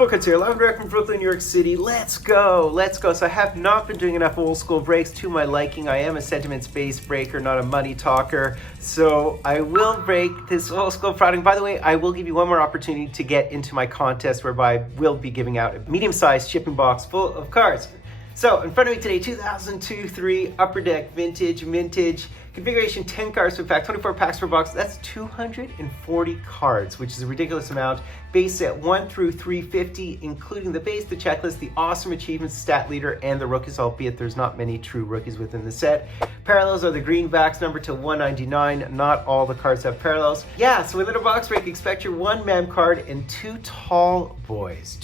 Fultoncards here, live and direct from Brooklyn, New York City. Let's go, let's go. So I have not been doing enough old school breaks to my liking. I am a sentiments-based breaker, not a money talker. So I will break this old school product. By the way, I will give you one more opportunity to get into my contest whereby I will be giving out a medium-sized shipping box full of cards. So in front of me today, 2002-3 Upper Deck Vintage, configuration 10 cards per pack, 24 packs per box. That's 240 cards, which is a ridiculous amount. Base set 1 through 350, including the base, the checklist, the awesome achievements, stat leader, and the rookies, albeit there's not many true rookies within the set. Parallels are the greenbacks, numbered to 199. Not all the cards have parallels. Yeah, so within a box break, expect your 1 mem card and 2 tall boys.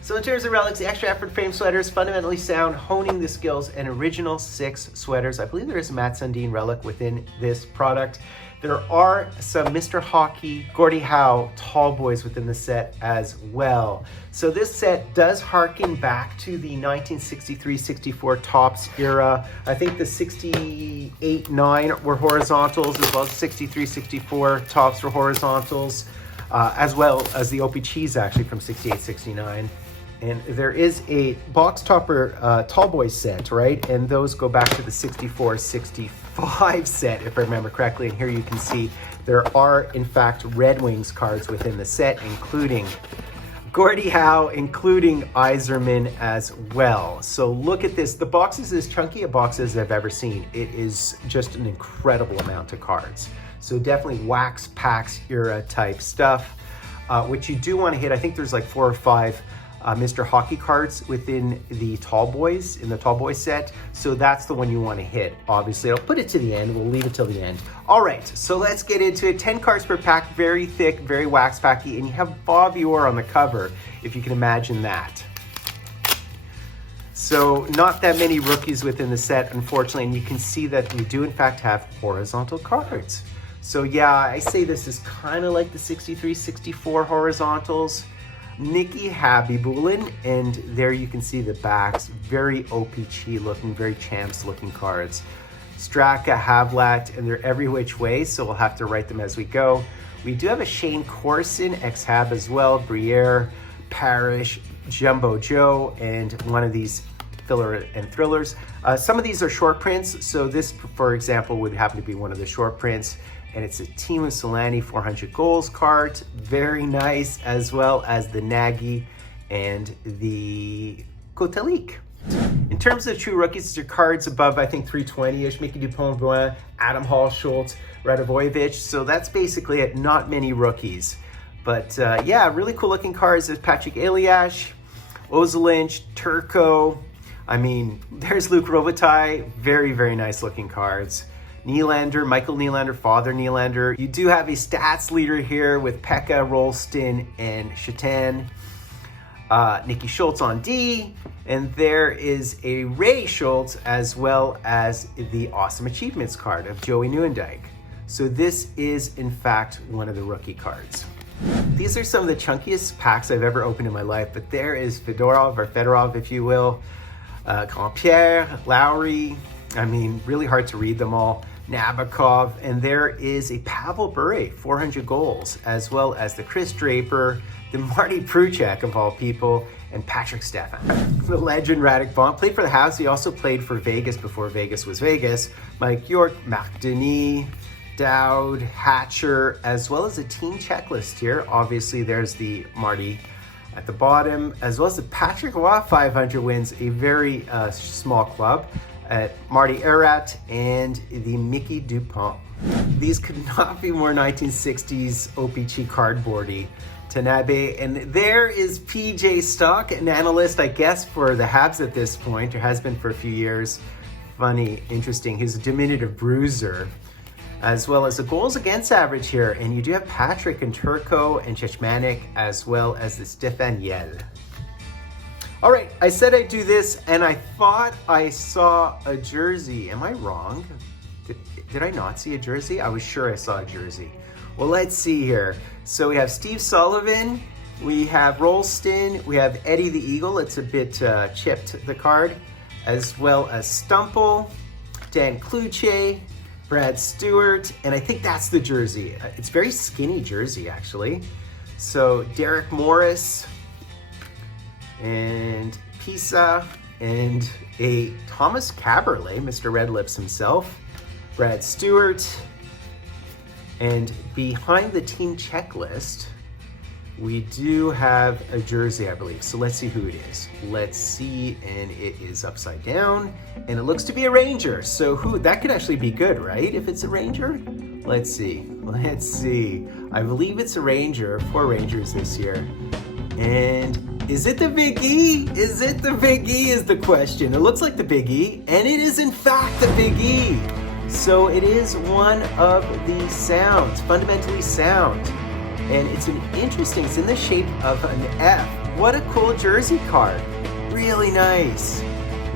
So in terms of relics, the extra effort frame sweaters, fundamentally sound, honing the skills, and original 6 sweaters. I believe there is a Matt Sundin relic within this product. There are some Mr. Hockey, Gordie Howe tall boys within the set as well. So this set does harken back to the 1963-64 Topps era. I think the 68-9 were horizontals, as well as 63-64 Topps were horizontals, as well as the OP Cheese actually from 68-69. And there is a box topper tall boy set, right? And those go back to the 64-65 set, if I remember correctly. And here you can see there are, in fact, Red Wings cards within the set, including Gordie Howe, including Yzerman as well. So look at this. The box is as chunky a box as I've ever seen. It is just an incredible amount of cards. So definitely wax packs era type stuff, which you do want to hit. I think there's like 4 or 5 Mr. Hockey cards within the tall boys, in the tall boy set. So that's the one you want to hit. Obviously, I'll put it to the end. We'll leave it till the end. All right, so let's get into it. 10 cards per pack, very thick, very wax packy, and you have Bobby Orr on the cover, if you can imagine that. So not that many rookies within the set, unfortunately, and you can see that we do in fact have horizontal cards. So yeah, I say this is kind of like the 63-64 horizontals. Nikki Habibulin, and there you can see the backs, very OPG looking, very champs looking cards. Straka, Havlat, and they're every which way, so we'll have to write them as we go. We do have a Shane Corson, ex-Hab as well, Briere, Parrish, Jumbo Joe, and one of these filler and thrillers. Some of these are short prints, so this, for example, would happen to be one of the short prints. And it's a Team of Solani 400 goals card, very nice, as well as the Nagy and the Kotelik. In terms of true rookies, these are cards above, I think, 320-ish, Mickey Dupont-Bruin, Adam Hall, Schultz, Radovojevic. So that's basically it, not many rookies. But yeah, really cool looking cards. There's Patrick Elias, Ozelinch, Turco. I mean, there's Luke Robitaille, very, very nice looking cards. Nylander, Michael Nylander, Father Nylander. You do have a stats leader here with Pekka, Rolston, and Shatan. Nikki Schultz on D. And there is a Ray Schultz, as well as the awesome achievements card of Joey Nieuwendyk. So this is, in fact, one of the rookie cards. These are some of the chunkiest packs I've ever opened in my life, but there is Fedorov, or Fedorov, if you will, Grandpierre, Lowry. I mean, really hard to read them all. Nabokov, and there is a Pavel Bure, 400 goals, as well as the Chris Draper, the Marty Pruchek of all people, and Patrick Stefan. The legend Radek Bonk played for the Habs. He also played for Vegas before Vegas was Vegas. Mike York, Marc Denis, Dowd, Hatcher, as well as a team checklist here. Obviously, there's the Marty at the bottom, as well as the Patrick Roy 500 wins, a very small club. At Marty Erat and the Mickey Dupont. These could not be more 1960s OPG cardboardy. Tanabe, and there is PJ Stock, an analyst, I guess, for the Habs at this point, or has been for a few years. Funny, interesting. He's a diminutive bruiser, as well as the goals against average here. And you do have Patrick and Turco and Chechmanik, as well as the Stefan Yell. All right, I said I'd do this, and I thought I saw a jersey. Am I wrong? Did I not see a jersey? I was sure I saw a jersey. Well, let's see here. So we have Steve Sullivan, we have Rolston, we have Eddie the Eagle. It's a bit chipped, the card, as well as Stumple, Dan Kluche, Brad Stewart, and I think that's the jersey. It's very skinny jersey, actually. So Derek Morris, and Pisa, and a Thomas Caberlet, Mr. Red Lips himself, Brad Stewart, and behind the team checklist, we do have a jersey, I believe. So let's see who it is. Let's see, and it is upside down, and it looks to be a Ranger. So that could actually be good, right? If it's a Ranger? Let's see. I believe it's a Ranger, 4 Rangers this year. And is it the Big E? Is it the Big E is the question. It looks like the Big E, and it is in fact the Big E. So it is one of the sounds, fundamentally sound. And it's it's in the shape of an F. What a cool jersey card. Really nice.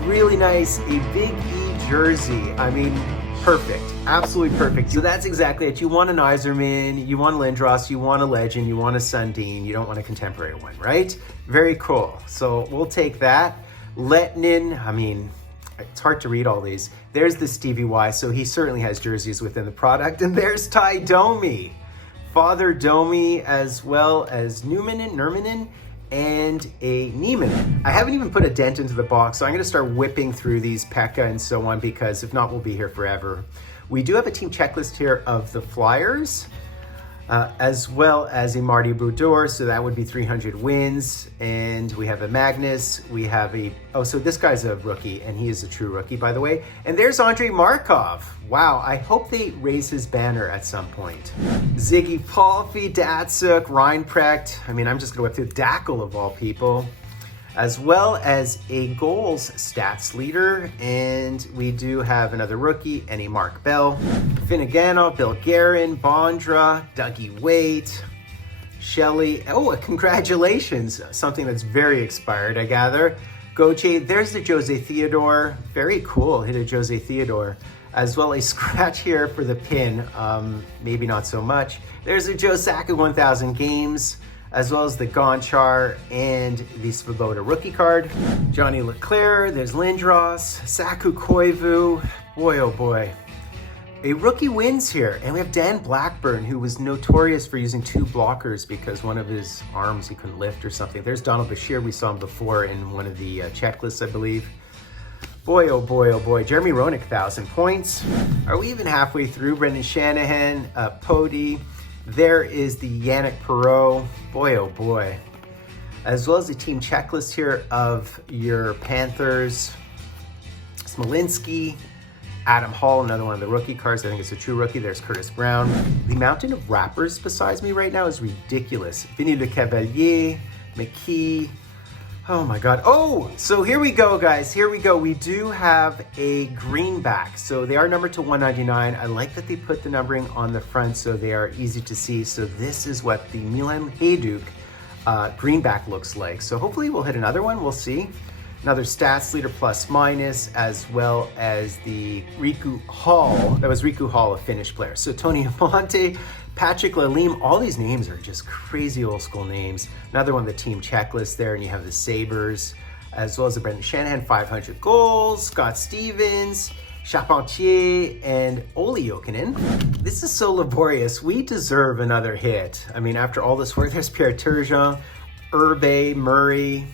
Really nice. A Big E jersey. I mean, perfect. Absolutely perfect. So that's exactly it. You want an Iserman, you want a Lindros, you want a Legend, you want a Sundin, you don't want a contemporary one, right? Very cool. So we'll take that. Letnin, I mean, it's hard to read all these. There's the Stevie Y, so he certainly has jerseys within the product. And there's Ty Domi. Father Domi, as well as Nurminen, and a Niemann. I haven't even put a dent into the box, so I'm gonna start whipping through these Pekka and so on, because if not, we'll be here forever. We do have a team checklist here of the Flyers, as well as a Marty Brodeur, so that would be 300 wins. And we have a Magnus, we have so this guy's a rookie, and he is a true rookie, by the way. And there's Andrei Markov. Wow, I hope they raise his banner at some point. Ziggy Palffy, Datsuk, Reinprecht. I mean, I'm just gonna whip through Dackel of all people, as well as a goals stats leader. And we do have another rookie, and a Mark Bell, Finneganov, Bill Guerin, Bondra, Dougie Waite, Shelley. Oh, congratulations. Something that's very expired, I gather. Goche, there's the Jose Theodore. Very cool, hit a Jose Theodore. As well, a scratch here for the pin. Maybe not so much. There's a Joe Saka 1000 games, as well as the Gonchar and the Svoboda rookie card. Johnny Leclerc, there's Lindros, Saku Koivu. Boy, oh boy. A rookie wins here. And we have Dan Blackburn, who was notorious for using 2 blockers because one of his arms he couldn't lift or something. There's Donald Bashir. We saw him before in one of the checklists, I believe. Boy, oh boy, oh boy. Jeremy Roenick, 1,000 points. Are we even halfway through? Brendan Shanahan, Pody. There is the Yannick Perreault. Boy, oh boy. As well as the team checklist here of your Panthers. Smolinski, Adam Hall, another one of the rookie cards. I think it's a true rookie. There's Curtis Brown. The mountain of rappers besides me right now is ridiculous. Vinny Le Cavalier, McKee. Oh my God. Oh, so here we go, guys. Here we go. We do have a greenback. So they are numbered to 199. I like that they put the numbering on the front so they are easy to see. So this is what the Milan Hajduk greenback looks like. So hopefully we'll hit another one. We'll see. Another stats leader plus minus, as well as the Riku Hall. That was Riku Hall, a Finnish player. So Tony Amonte, Patrick Lalime, all these names are just crazy old school names. Another one of the team checklist there, and you have the Sabres, as well as the Brendan Shanahan, 500 goals, Scott Stevens, Charpentier, and Olli Jokinen. This is so laborious. We deserve another hit. I mean, after all this work, there's Pierre Turgeon, Urbe, Murray.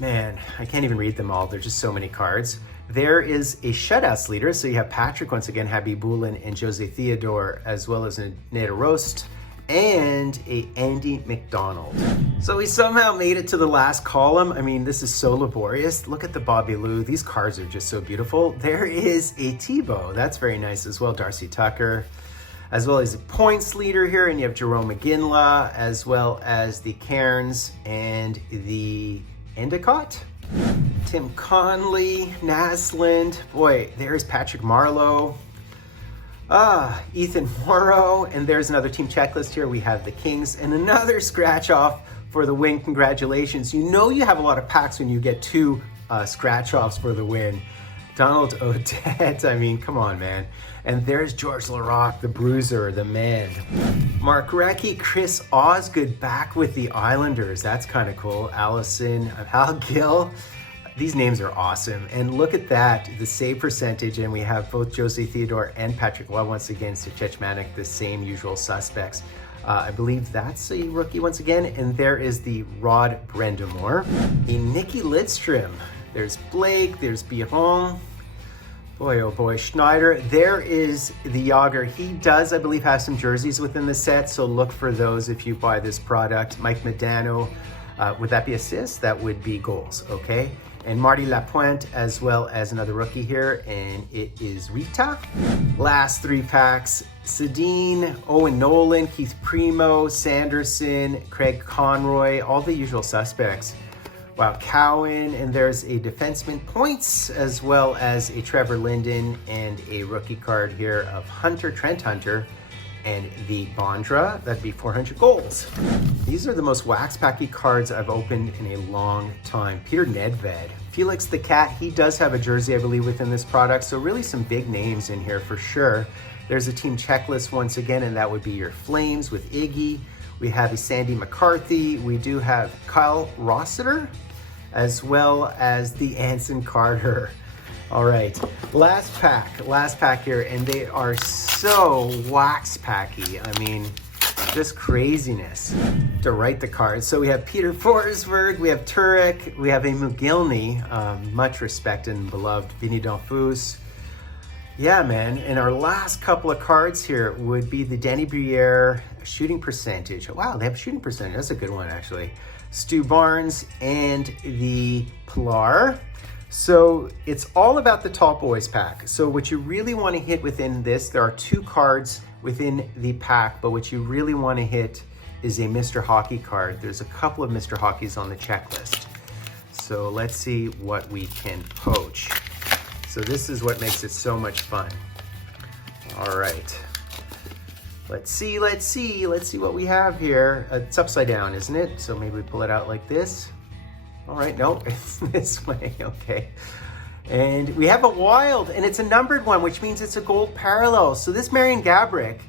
Man, I can't even read them all. There's just so many cards. There is a shutouts leader. So you have Patrick once again, Habibulin, and Jose Theodore, as well as a Neda Rost and a Andy McDonald. So we somehow made it to the last column. I mean, this is so laborious. Look at the Bobby Lou. These cards are just so beautiful. There is a Tebow. That's very nice as well. Darcy Tucker, as well as a points leader here. And you have Jerome McGinley, as well as the Cairns and the Endicott. Tim Conley, Naslund. Boy, there's Patrick Marleau. Ethan Morrow. And there's another team checklist here. We have the Kings and another scratch off for the win. Congratulations. You know you have a lot of packs when you get 2 scratch offs for the win. Donald Odette, I mean, come on, man. And there's George Larocque, the bruiser, the man. Mark Recchi, Chris Osgood back with the Islanders. That's kind of cool. Allison, Hal Gill. These names are awesome. And look at that, the save percentage. And we have both Jose Theodore and Patrick Waugh once again. So Chechmanek, the same usual suspects. I believe that's a rookie once again. And there is the Rod Brendamore, a Nicky Lidstrom. There's Blake, there's Biron. Boy, oh boy, Schneider. There is the Yager. He does, I believe, have some jerseys within the set, so look for those if you buy this product. Mike Modano, would that be assists? That would be goals, okay? And Marty Lapointe, as well as another rookie here, and it is Rita. Last 3 packs, Sedin, Owen Nolan, Keith Primo, Sanderson, Craig Conroy, all the usual suspects. Wow, Cowan, and there's a defenseman points, as well as a Trevor Linden and a rookie card here of Trent Hunter, and the Bondra, that'd be 400 goals. These are the most wax packy cards I've opened in a long time. Peter Nedved, Felix the Cat, he does have a jersey, I believe, within this product, so really some big names in here for sure. There's a team checklist once again, and that would be your Flames with Iggy. We have a Sandy McCarthy. We do have Kyle Rossiter, as well as the Anson Carter. All right, last pack here, and they are so wax packy. I mean, just craziness to write the cards. So we have Peter Forsberg, we have Turek, we have a McGillney, much respected and beloved Vinny Donfus. Yeah, man, and our last couple of cards here would be the Danny Briere shooting percentage. Wow, they have a shooting percentage. That's a good one, actually. Stu Barnes and the Pilar. So it's all about the Tall Boys pack. So what you really want to hit within this, there are 2 cards within the pack, but what you really want to hit is a Mr. Hockey card. There's a couple of Mr. Hockeys on the checklist. So let's see what we can poach. So this is what makes it so much fun. All right. Let's see what we have here. It's upside down, isn't it? So maybe we pull it out like this. All right, no, it's this way, okay. And we have a Wild, and it's a numbered one, which means it's a gold parallel. So this Marian Gaborik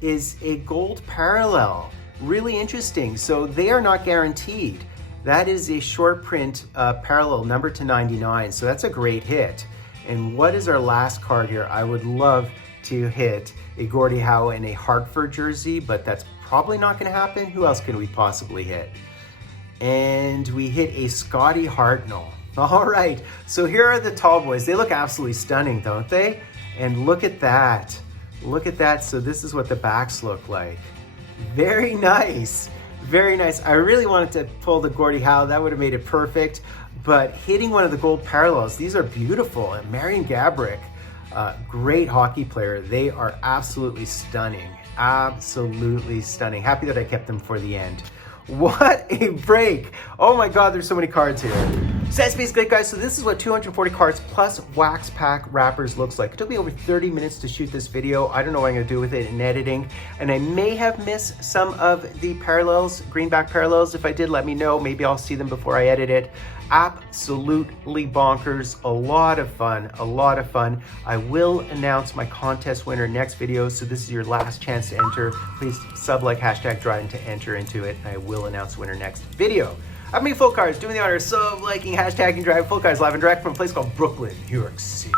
is a gold parallel. Really interesting. So they are not guaranteed. That is a short print parallel, numbered to 99. So that's a great hit. And what is our last card here? I would love to hit a Gordie Howe in a Hartford jersey, but that's probably not going to happen. Who else can we possibly hit? And we hit a Scotty Hartnell. All right, so here are the Tall Boys. They look absolutely stunning, don't they? And look at that. Look at that. So this is what the backs look like. Very nice. Very nice. I really wanted to pull the Gordie Howe. That would have made it perfect. But hitting one of the gold parallels, these are beautiful. And Marian Gaborik, great hockey player. They are absolutely stunning. Absolutely stunning. Happy that I kept them for the end. What a break. Oh my God, there's so many cards here. So that's basically it, guys. So this is what 240 cards plus wax pack wrappers looks like. It took me over 30 minutes to shoot this video. I don't know what I'm gonna do with it in editing. And I may have missed some of the parallels, greenback parallels. If I did, let me know. Maybe I'll see them before I edit it. Absolutely bonkers. A lot of fun, a lot of fun. I will announce my contest winner next video. So this is your last chance to enter. Please sub-like #Dryden to enter into it. I will announce winner next video. I'm me, Fultoncards, doing the honor of sub-liking, hashtagging, driving Fultoncards live and direct from a place called Brooklyn, New York City.